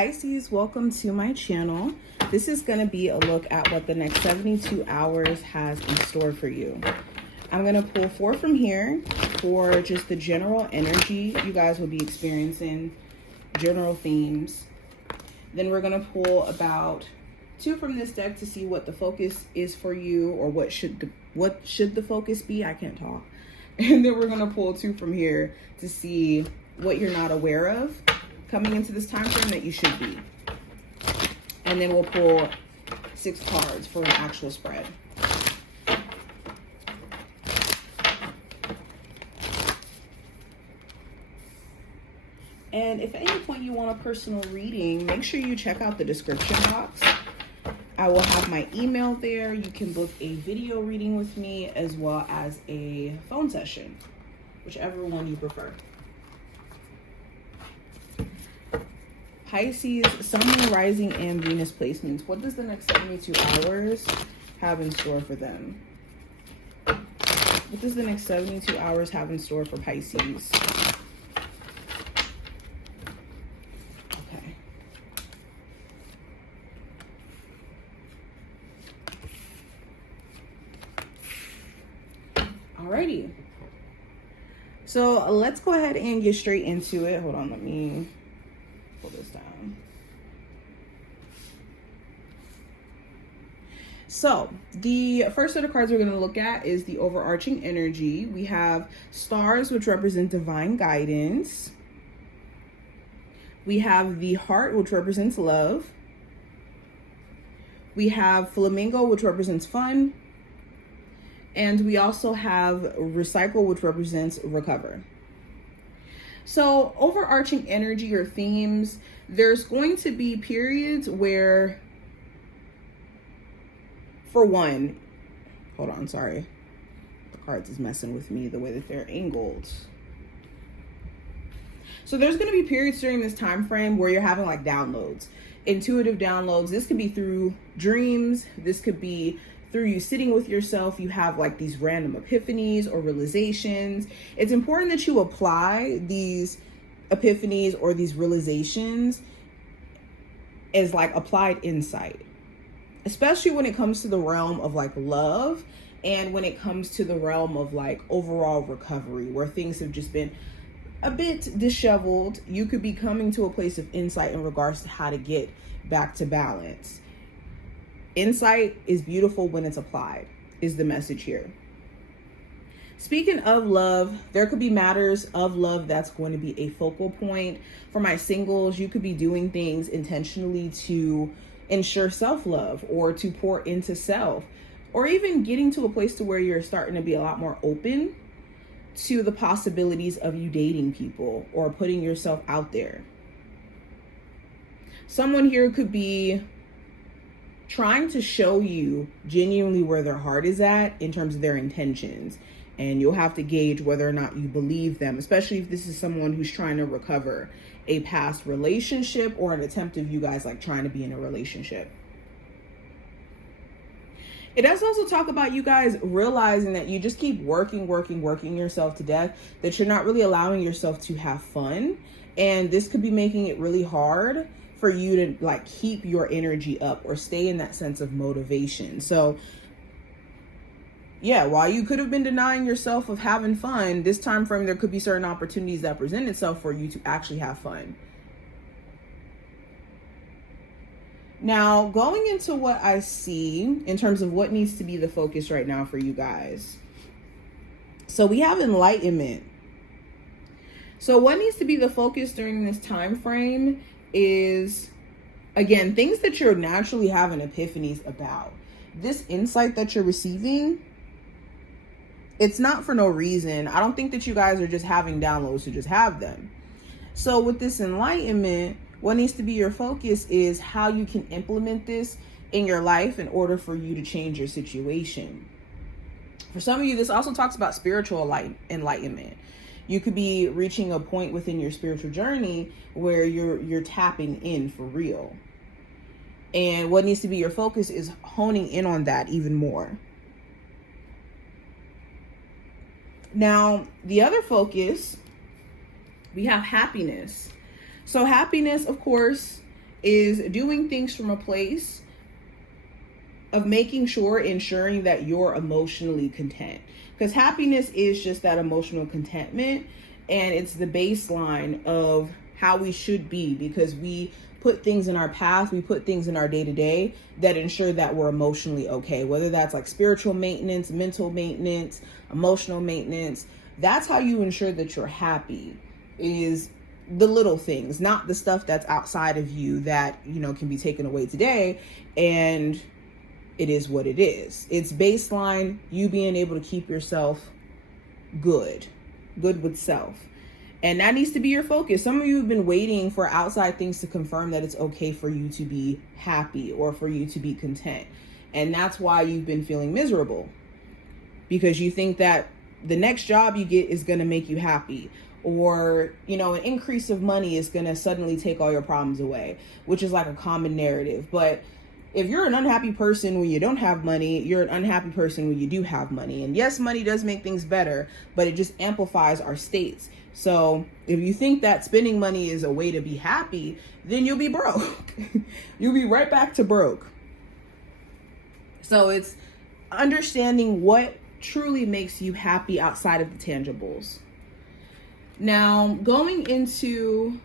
Pisces, welcome to my channel. This is going to be a look at what the next 72 hours has in store for you. I'm going to pull 4 from here for just the general energy you guys will be experiencing, general themes. Then we're going to pull about 2 from this deck to see what the focus is for you, or what should the focus be. I can't talk. And then we're going to pull 2 from here to see what you're not aware of coming into this time frame that you should be. And then we'll pull 6 cards for an actual spread. And if at any point you want a personal reading, make sure you check out the description box. I will have my email there. You can book a video reading with me as well as a phone session, whichever one you prefer. Pisces, Sun, Moon, Rising, and Venus placements. What does the next 72 hours have in store for them? What does the next 72 hours have in store for Pisces? Okay. Alrighty. So let's go ahead and get straight into it. Hold on, let me pull this down. So the first set of cards we're going to look at is the overarching energy. We have stars, which represent divine guidance. We have the heart, which represents love. We have flamingo, which represents fun. And we also have recycle, which represents recover. So overarching energy or themes, there's going to be periods where, for one, hold on, sorry. The cards is messing with me the way that they're angled. So there's going to be periods during this time frame where you're having like downloads, intuitive downloads. This could be through dreams. This could be through you sitting with yourself. You have like these random epiphanies or realizations. It's important that you apply these epiphanies or these realizations as like applied insight, especially when it comes to the realm of like love, and when it comes to the realm of like overall recovery, where things have just been a bit disheveled. You could be coming to a place of insight in regards to how to get back to balance. Insight is beautiful when it's applied, is the message here. Speaking of love, there could be matters of love that's going to be a focal point. For my singles, you could be doing things intentionally to ensure self-love or to pour into self, or even getting to a place to where you're starting to be a lot more open to the possibilities of you dating people or putting yourself out there. Someone here could be trying to show you genuinely where their heart is at in terms of their intentions. And you'll have to gauge whether or not you believe them, especially if this is someone who's trying to recover a past relationship or an attempt of you guys like trying to be in a relationship. It does also talk about you guys realizing that you just keep working yourself to death, that you're not really allowing yourself to have fun. And this could be making it really hard for you to like keep your energy up or stay in that sense of motivation. So yeah, while you could have been denying yourself of having fun, this time frame, there could be certain opportunities that present itself for you to actually have fun. Now, going into what I see in terms of what needs to be the focus right now for you guys. So we have enlightenment. So what needs to be the focus during this time frame is, again, things that you're naturally having epiphanies about. This insight that you're receiving, it's not for no reason. I don't think that you guys are just having downloads to just have them. So with this enlightenment, what needs to be your focus is how you can implement this in your life in order for you to change your situation. For some of you, this also talks about spiritual enlightenment. You could be reaching a point within your spiritual journey where you're tapping in for real. And what needs to be your focus is honing in on that even more. Now, the other focus, we have happiness. So happiness, of course, is doing things from a place of ensuring that you're emotionally content. Because happiness is just that emotional contentment, and it's the baseline of how we should be, because we put things in our path, we put things in our day-to-day that ensure that we're emotionally okay, whether that's like spiritual maintenance, mental maintenance, emotional maintenance. That's how you ensure that you're happy, is the little things, not the stuff that's outside of you that, can be taken away today, and it is what it is. It's baseline, you being able to keep yourself good with self. And that needs to be your focus. Some of you have been waiting for outside things to confirm that it's okay for you to be happy or for you to be content. And that's why you've been feeling miserable, because you think that the next job you get is going to make you happy, or, an increase of money is going to suddenly take all your problems away, which is like a common narrative. But if you're an unhappy person when you don't have money, you're an unhappy person when you do have money. And yes, money does make things better, but it just amplifies our states. So if you think that spending money is a way to be happy, then you'll be broke. You'll be right back to broke. So it's understanding what truly makes you happy outside of the tangibles. Now, going into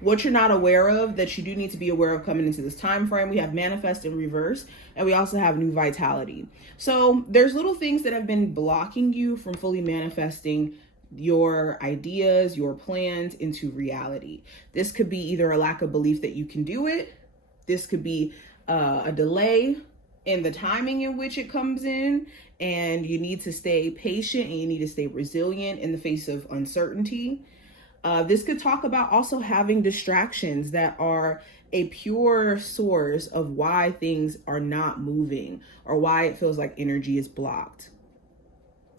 what you're not aware of that you do need to be aware of coming into this time frame, we have manifest in reverse, and we also have new vitality. So there's little things that have been blocking you from fully manifesting your ideas, your plans into reality. This could be either a lack of belief that you can do it. This could be a delay in the timing in which it comes in, and you need to stay patient and you need to stay resilient in the face of uncertainty. This could talk about also having distractions that are a pure source of why things are not moving or why it feels like energy is blocked.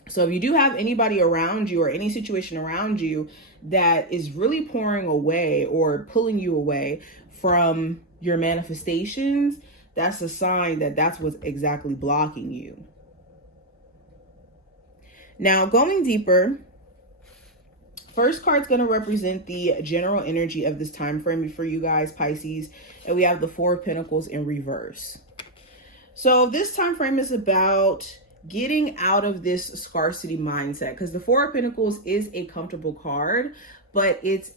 So if you do have anybody around you or any situation around you that is really pouring away or pulling you away from your manifestations, that's a sign that that's what's exactly blocking you. Now, going deeper, first card's going to represent the general energy of this time frame for you guys, Pisces, and we have the Four of Pentacles in reverse. So this time frame is about getting out of this scarcity mindset, because the Four of Pentacles is a comfortable card, but it's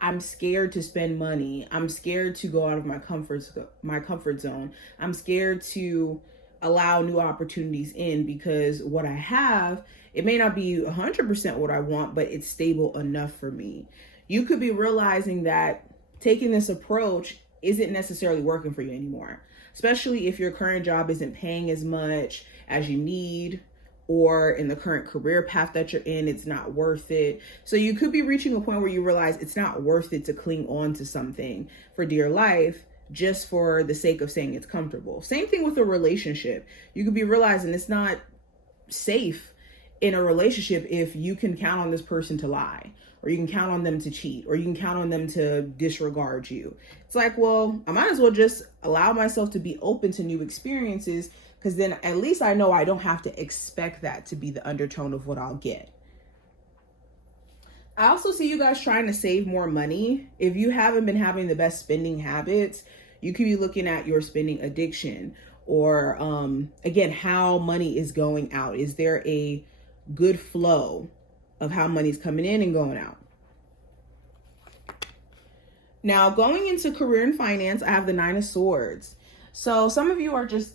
I'm scared to spend money. I'm scared to go out of my comfort zone. I'm scared to allow new opportunities in, because what I have, it may not be 100% what I want, but it's stable enough for me. You could be realizing that taking this approach isn't necessarily working for you anymore, especially if your current job isn't paying as much as you need, or in the current career path that you're in, it's not worth it. So you could be reaching a point where you realize it's not worth it to cling on to something for dear life just for the sake of saying it's comfortable. Same thing with a relationship. You could be realizing it's not safe in a relationship if you can count on this person to lie, or you can count on them to cheat, or you can count on them to disregard you. It's like, well, I might as well just allow myself to be open to new experiences, because then at least I know I don't have to expect that to be the undertone of what I'll get. I also see you guys trying to save more money. If you haven't been having the best spending habits, you could be looking at your spending addiction, or again, how money is going out. Is there a good flow of how money's coming in and going out? Now, going into career and finance, I have the Nine of Swords. So some of you are just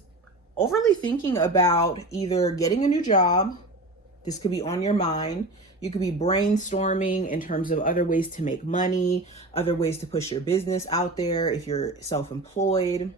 overly thinking about either getting a new job. This could be on your mind. You could be brainstorming in terms of other ways to make money, other ways to push your business out there if you're self-employed.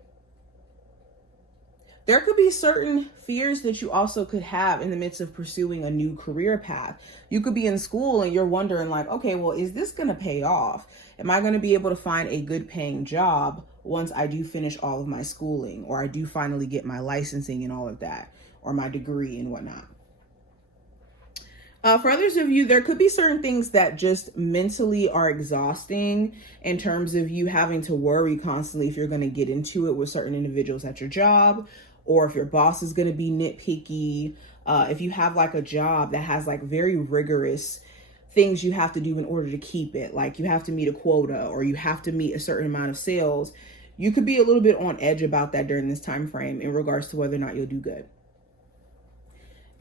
There could be certain fears that you also could have in the midst of pursuing a new career path. You could be in school and you're wondering like, okay, well, is this going to pay off? Am I going to be able to find a good paying job once I do finish all of my schooling, or I do finally get my licensing and all of that, or my degree and whatnot? For others of you, there could be certain things that just mentally are exhausting in terms of you having to worry constantly if you're going to get into it with certain individuals at your job, or if your boss is going to be nitpicky. If you have like a job that has like very rigorous things you have to do in order to keep it. Like you have to meet a quota or you have to meet a certain amount of sales. You could be a little bit on edge about that during this time frame in regards to whether or not you'll do good.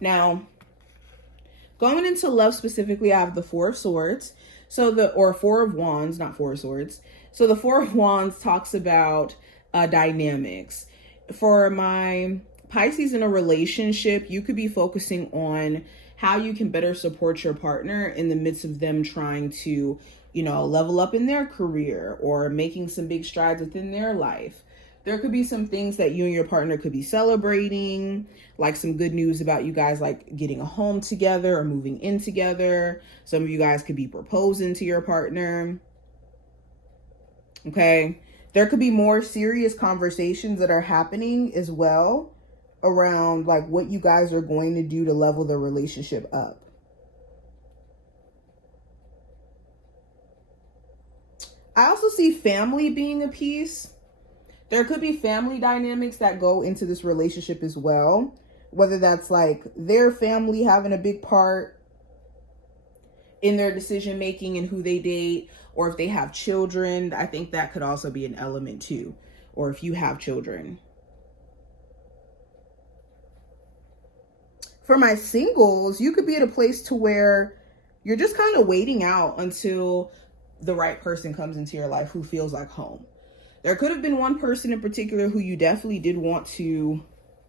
Now, going into love specifically, I have the Four of Swords. Or Four of Wands, not Four of Swords. So the Four of Wands talks about dynamics. For my Pisces in a relationship, you could be focusing on how you can better support your partner in the midst of them trying to, level up in their career or making some big strides within their life. There could be some things that you and your partner could be celebrating, like some good news about you guys like getting a home together or moving in together. Some of you guys could be proposing to your partner. Okay. There could be more serious conversations that are happening as well around like what you guys are going to do to level the relationship up. I also see family being a piece. There could be family dynamics that go into this relationship as well, whether that's like their family having a big part in their decision making and who they date, or if they have children. I think that could also be an element too, or if you have children. For my singles, you could be at a place to where you're just kind of waiting out until the right person comes into your life who feels like home. There could have been one person in particular who you definitely did want to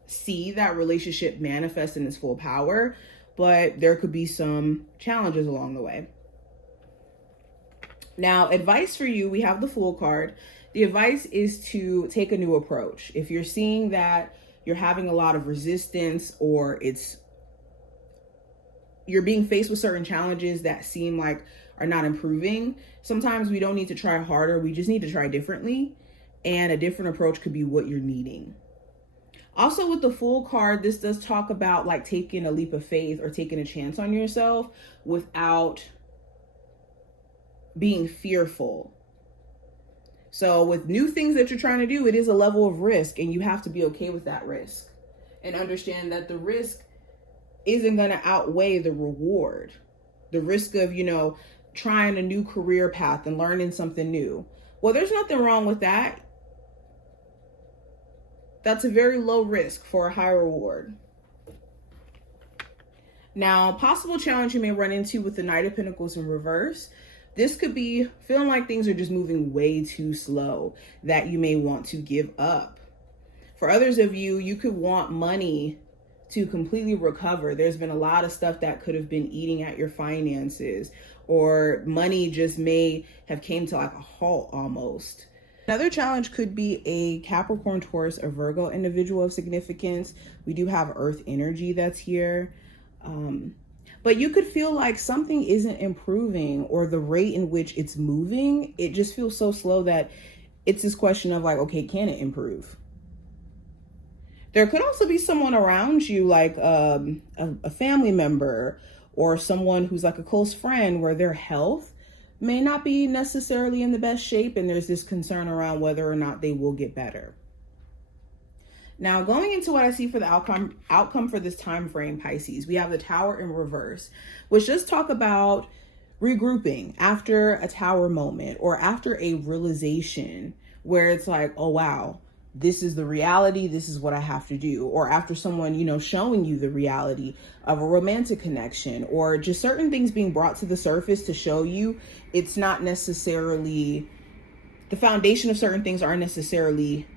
see that relationship manifest in its full power, but there could be some challenges along the way. Now, advice for you, we have the Fool card. The advice is to take a new approach. If you're seeing that you're having a lot of resistance or you're being faced with certain challenges that seem like are not improving, sometimes we don't need to try harder. We just need to try differently. And a different approach could be what you're needing. Also with the Fool card, this does talk about like taking a leap of faith or taking a chance on yourself without being fearful. So with new things that you're trying to do, it is a level of risk and you have to be okay with that risk and understand that the risk isn't going to outweigh the reward. The risk of, trying a new career path and learning something new. Well, there's nothing wrong with that. That's a very low risk for a high reward. Now, possible challenge you may run into with the Knight of Pentacles in reverse. This could be feeling like things are just moving way too slow, that you may want to give up. For others of you, you could want money to completely recover. There's been a lot of stuff that could have been eating at your finances, or money just may have came to like a halt almost. Another challenge could be a Capricorn, Taurus, or Virgo individual of significance. We do have Earth energy that's here. But you could feel like something isn't improving, or the rate in which it's moving, it just feels so slow that it's this question of like, okay, can it improve? There could also be someone around you, like a family member or someone who's like a close friend, where their health may not be necessarily in the best shape, and there's this concern around whether or not they will get better. Now, going into what I see for the outcome for this time frame, Pisces, we have the Tower in reverse, which just talk about regrouping after a Tower moment or after a realization where it's like, oh, wow, this is the reality. This is what I have to do. Or after someone, showing you the reality of a romantic connection, or just certain things being brought to the surface to show you it's not necessarily, the foundation of certain things aren't necessarily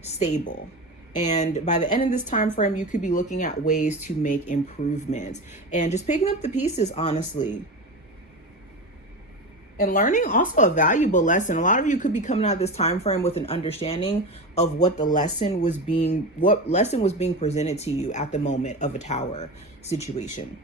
stable. And by the end of this time frame, you could be looking at ways to make improvements and just picking up the pieces, honestly. And learning also a valuable lesson. A lot of you could be coming out of this time frame with an understanding of what lesson was being presented to you at the moment of a Tower situation.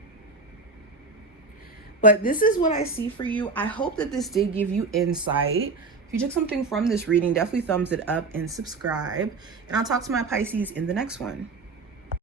But this is what I see for you. I hope that this did give you insight. If you took something from this reading, definitely thumbs it up and subscribe. And I'll talk to my Pisces in the next one.